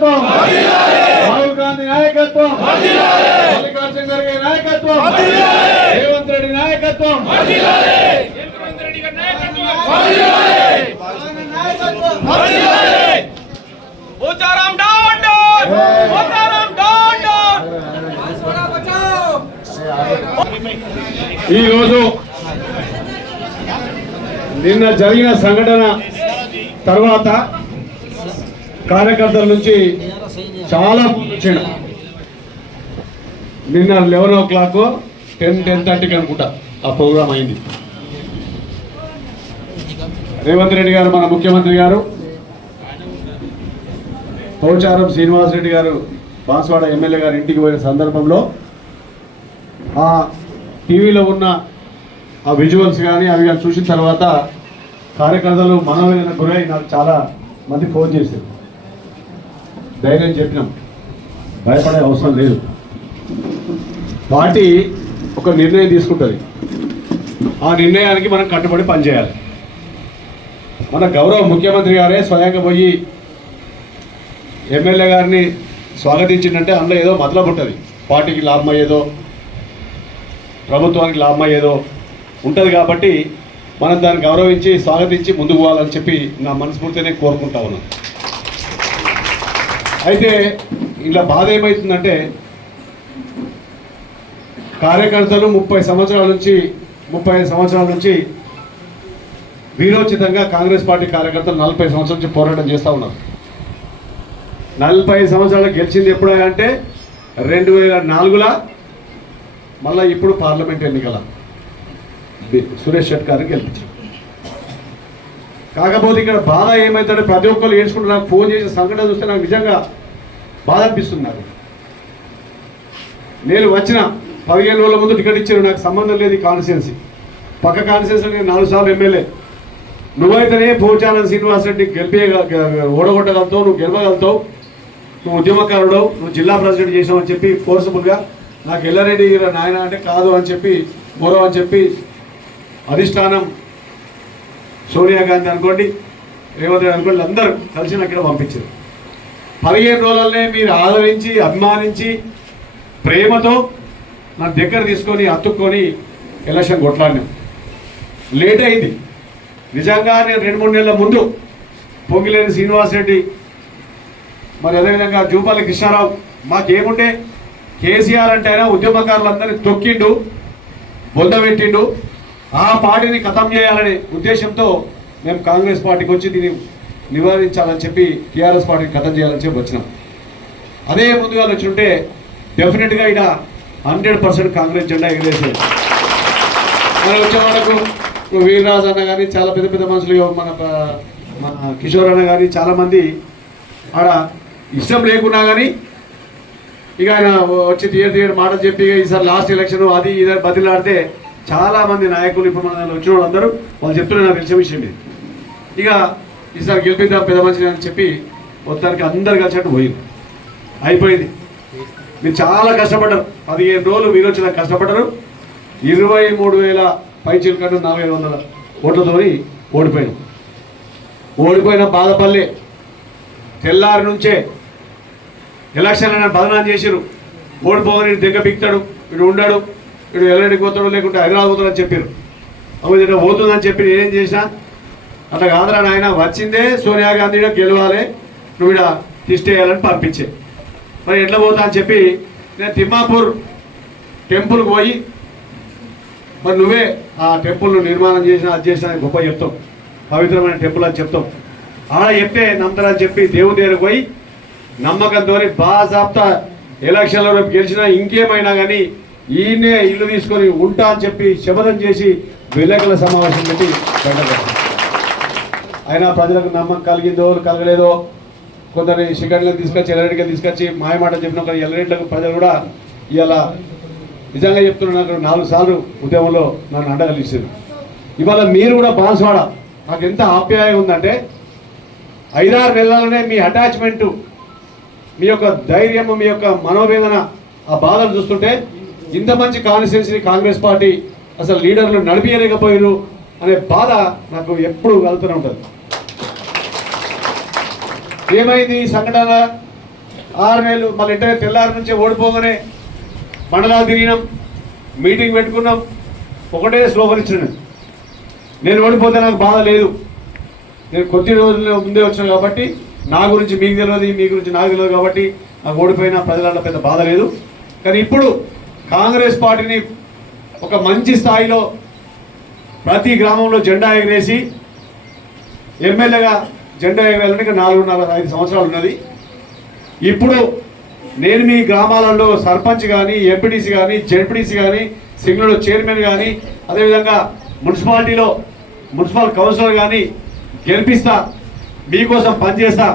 నాయకత్వం. రాహుల్ గాంధీ నాయకత్వం. మల్లికార్జున ఖర్గే నాయకత్వం. రేవంత్ రెడ్డి నాయకత్వం. Pocharam down down Pocharam down down ఈ రోజు నిన్న జరిగిన సంఘటన తర్వాత కార్యకర్తల నుంచి చాలా వచ్చాడు నిన్న eleven o'clock ten ten థర్టీకి అనుకుంటా ఆ ప్రోగ్రామ్ అయింది. రేవంత్ రెడ్డి గారు మన ముఖ్యమంత్రి గారు పోచారం శ్రీనివాస్ రెడ్డి గారు బాన్స్వాడ ఎమ్మెల్యే గారు ఇంటికి పోయిన సందర్భంలో ఆ టీవీలో ఉన్న ఆ విజువల్స్ కానీ అవి కానీ చూసిన తర్వాత కార్యకర్తలు మనోవేదన గురై నాకు చాలా మంది ఫోన్ చేశారు. ధైర్యం చెప్పినాం. భయపడే అవసరం లేదు. పార్టీ ఒక నిర్ణయం తీసుకుంటుంది. ఆ నిర్ణయానికి మనం కట్టుబడి పనిచేయాలి. మన గౌరవ ముఖ్యమంత్రి గారే స్వయంగా పోయి ఎమ్మెల్యే గారిని స్వాగతించిందంటే అందులో ఏదో మతలబు ఉంటుంది. పార్టీకి లాభం అయ్యేదో ప్రభుత్వానికి లాభం అయ్యేదో ఉంటుంది కాబట్టి మనం దాన్ని గౌరవించి స్వాగతించి ముందుకు పోవాలని చెప్పి నా మనస్ఫూర్తినే కోరుకుంటా ఉన్నాను. అయితే ఇలా బాధ ఏమవుతుందంటే కార్యకర్తలు ముప్పై సంవత్సరాల నుంచి ముప్పై ఐదు సంవత్సరాల నుంచి వీరోచితంగా కాంగ్రెస్ పార్టీ కార్యకర్తలు నలభై సంవత్సరాల నుంచి పోరాటం చేస్తూ ఉన్నారు. నలభై సంవత్సరాలు గెలిచింది ఎప్పుడు అంటే రెండు వేల నాలుగులా మళ్ళీ ఇప్పుడు పార్లమెంట్ ఎన్నికల. సురేష్ షెట్ గారికి గెలిపించారు. కాకపోతే ఇక్కడ బాధ ఏమవుతాడో ప్రతి ఒక్కరు ఏడ్చుకుంటూ నాకు ఫోన్ చేసిన సంఘటన చూస్తే నాకు నిజంగా బాధ అనిపిస్తుంది నాకు నేను వచ్చిన పదిహేను రోజుల ముందు టికెట్ ఇచ్చారు నాకు సంబంధం లేదు కాన్స్టిట్యున్సీ. పక్క కాన్స్టిట్యున్సీ నేను నాలుగు సార్లు ఎమ్మెల్యే. నువ్వైతేనే పోచారం శ్రీనివాసరెడ్డి గెలిపే ఓడగొట్టగలుగుతావు నువ్వు గెలవగలుగుతావు నువ్వు ఉద్యమకారుడు నువ్వు జిల్లా ప్రెసిడెంట్ చేసావు అని చెప్పి ఫోర్స్ఫుల్గా నాకు ఎల్లారెడ్డి నాయన అంటే కాదు అని చెప్పి గౌరవం అని చెప్పి అధిష్టానం సోనియా గాంధీ అనుకోండి రేవంత్ రెడ్డి అనుకోండి అందరూ కలిసి నాకు ఇక్కడ పంపించారు. పదిహేను రోజులనే మీరు ఆదరించి అభిమానించి ప్రేమతో నా దగ్గర తీసుకొని అతుక్కొని ఎలక్షన్ కొట్లాడినాం. లేట్ అయింది. నిజంగా నేను రెండు మూడు నెలల ముందు పొంగిలేని శ్రీనివాసరెడ్డి మరి అదేవిధంగా జూపల్లి కృష్ణారావు మాకేముండే? కేసీఆర్ అంటే ఆయన ఉద్యమకారులందరినీ తొక్కిండు బొందబెట్టిండు ఆ పార్టీని ఖతం చేయాలనే ఉద్దేశంతో మేము కాంగ్రెస్ పార్టీకి వచ్చి దీన్ని నివారించాలని చెప్పి టీఆర్ఎస్ పార్టీని ఖతం చేయాలని చెప్పి వచ్చినాం. అదే ముందుగా వచ్చి ఉంటే డెఫినెట్గా ఇక్కడ హండ్రెడ్ పర్సెంట్ కాంగ్రెస్ జెండా ఎగరేసేది. మన వచ్చే వాళ్ళకు ఇప్పుడు అన్న కానీ చాలా పెద్ద పెద్ద మనుషులు మన మన కిషోర్ అన్న కానీ చాలామంది ఆడ ఇష్టం లేకున్నా కానీ ఇక ఆయన వచ్చి తీయర్ తీయర్ మాటలు చెప్పి ఈసారి లాస్ట్ ఎలక్షన్ అది ఇది బదిలాడితే చాలా మంది నాయకులు ఇప్పుడు మన వచ్చిన వాళ్ళందరూ వాళ్ళు చెప్తున్నారు నాకు తెలిసిన విషయం ఇది. ఇక ఈసారి గెలిపిద్దాం పెద్ద మనిషిని అని చెప్పి మొత్తానికి అందరు కలిసినట్టు పోయింది అయిపోయింది. మీరు చాలా కష్టపడ్డారు. పదిహేను రోజులు మీరు వచ్చిన కష్టపడ్డారు. ఇరవై మూడు వేల పైచీల కంటే నాలుగు ఐదు వందల ఓట్లతో ఓడిపోయాను. ఓడిపోయిన బాధపల్లె తెల్లారి నుంచే ఎలక్షన్ అయినా బదనాం చేసిరు ఓడిపోవని దెగ్గ బిక్తాడు వీడు ఉండాడు. వీడు ఎల్లడికి పోతాడు లేకుంటే హైదరాబాద్ పోతాడు అని చెప్పారు అవి ఇక్కడ పోతుందని చెప్పి నేనేం చేసినా అట్లా కాదురా నాయన వచ్చిందే సోనియా గాంధీ గెలవాలి. నువ్వు ఇక్కడ తిష్టేయాలని పంపించే. మరి ఎట్లా పోతా అని చెప్పి నేను తిమ్మాపూర్ టెంపుల్కి పోయి మరి నువ్వే ఆ టెంపుల్ నిర్మాణం చేసిన అది చేసిన గొప్ప చెప్తాం పవిత్రమైన టెంపుల్ అని చెప్తాం ఆడ చెప్తే నమ్ముతారని చెప్పి దేవుని దగ్గర పోయి నమ్మకంతో బాజాప్తా ఎలక్షన్లో రేపు గెలిచినా ఇంకేమైనా కానీ ఈయనే ఇల్లు తీసుకొని ఉంటా అని చెప్పి శపథం చేసి విలేకరుల సమావేశం పెట్టి అయినా ప్రజలకు నమ్మకం కలిగిందో కలగలేదో కొందరిని శిఖర్లను తీసుకొచ్చి ఎల్లరెడ్డికి తీసుకొచ్చి మాయమాట చెప్పిన ఒక ఎల్లరెడ్లకు ప్రజలు కూడా ఇలా నిజంగా చెప్తున్నా నాకు నాలుగు సార్లు ఉద్యమంలో నన్ను అండగలిచారు ఇవాళ మీరు కూడా బాన్స్వాడ నాకు ఎంత ఆప్యాయం ఉందంటే ఐదారు నెలలనే మీ అటాచ్మెంటు మీ యొక్క ధైర్యము మీ యొక్క మనోవేదన ఆ బాధలు చూస్తుంటే ఇంత మంచి కాన్స్టిట్యున్సీని కాంగ్రెస్ పార్టీ అసలు లీడర్లు నడిపించలేకపోయారు అనే బాధ నాకు ఎప్పుడు కలుగుతూనే ఉంటుంది. ఏమైంది సంఘటన? ఆరు నెలలు మళ్ళీ ఇంటర్ తెల్లారి నుంచే ఓడిపోగానే మండలాలు తిరిగినాం మీటింగ్ పెట్టుకున్నాం ఒకటే స్లోగన్ ఇచ్చిన నేను ఓడిపోతే నాకు బాధ లేదు. నేను కొద్ది రోజుల ముందే వచ్చాను కాబట్టి నా గురించి మీకు తెలియదు మీ గురించి నాకు తెలియదు కాబట్టి నాకు ఓడిపోయిన ప్రజలలో పెద్ద బాధ లేదు. కానీ ఇప్పుడు కాంగ్రెస్ పార్టీని ఒక మంచి స్థాయిలో ప్రతి గ్రామంలో జెండా ఎగరేసి ఎమ్మెల్యేగా జెండా ఎగరేయాలంటే నాలుగున్నర ఐదు సంవత్సరాలు ఉన్నది. ఇప్పుడు నేను మీ గ్రామాలలో సర్పంచ్ కానీ ఎంపీటీసీ కానీ జెడ్పీటీసీ కానీ సింగిల్ చైర్మన్ కానీ అదేవిధంగా మున్సిపాలిటీలో మున్సిపల్ కౌన్సిలర్ కానీ గెలిపిస్తా మీకోసం పనిచేస్తా